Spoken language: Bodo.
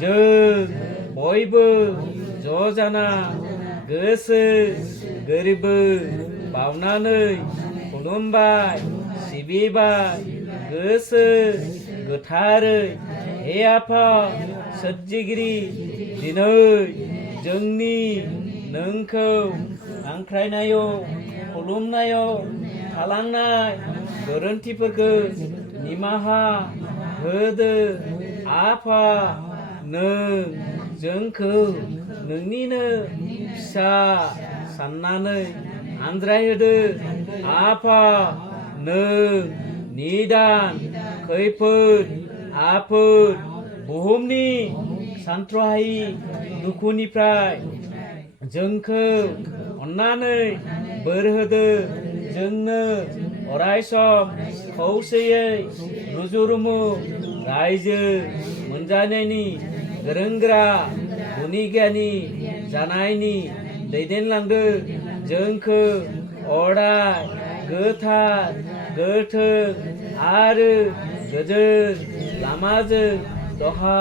जों बयबो ज' जाना गोसो गोरबो बावनानै खुलुमबाय सिबिबाय गोसो गोथारै हे आफा सोरजिगिरि दिनै जोंनि नोंखौ हांख्रायनायाव खुलुमनायाव थालांनाय गोरोन्थिफोरखौ निमाहा होदो आफा नों जोंखौ नोंनिनो फिसा साननानै आनज्रायहोदो आफा नों निदान खैफोद आफोद बुहुमनि सानथ्रहायि दुखुनिफ्राय जोंखौ अन्नानै बोर होदो जोंनो अरायसम खौसेयै रुजु-रुमु रायजो मोनजानायनि गोरों-गोरा गुनि गियानि जानायनि दैदेनलांदो जोंखौ अराय गोथार गोथों आरो गोजोन लामाजों दहा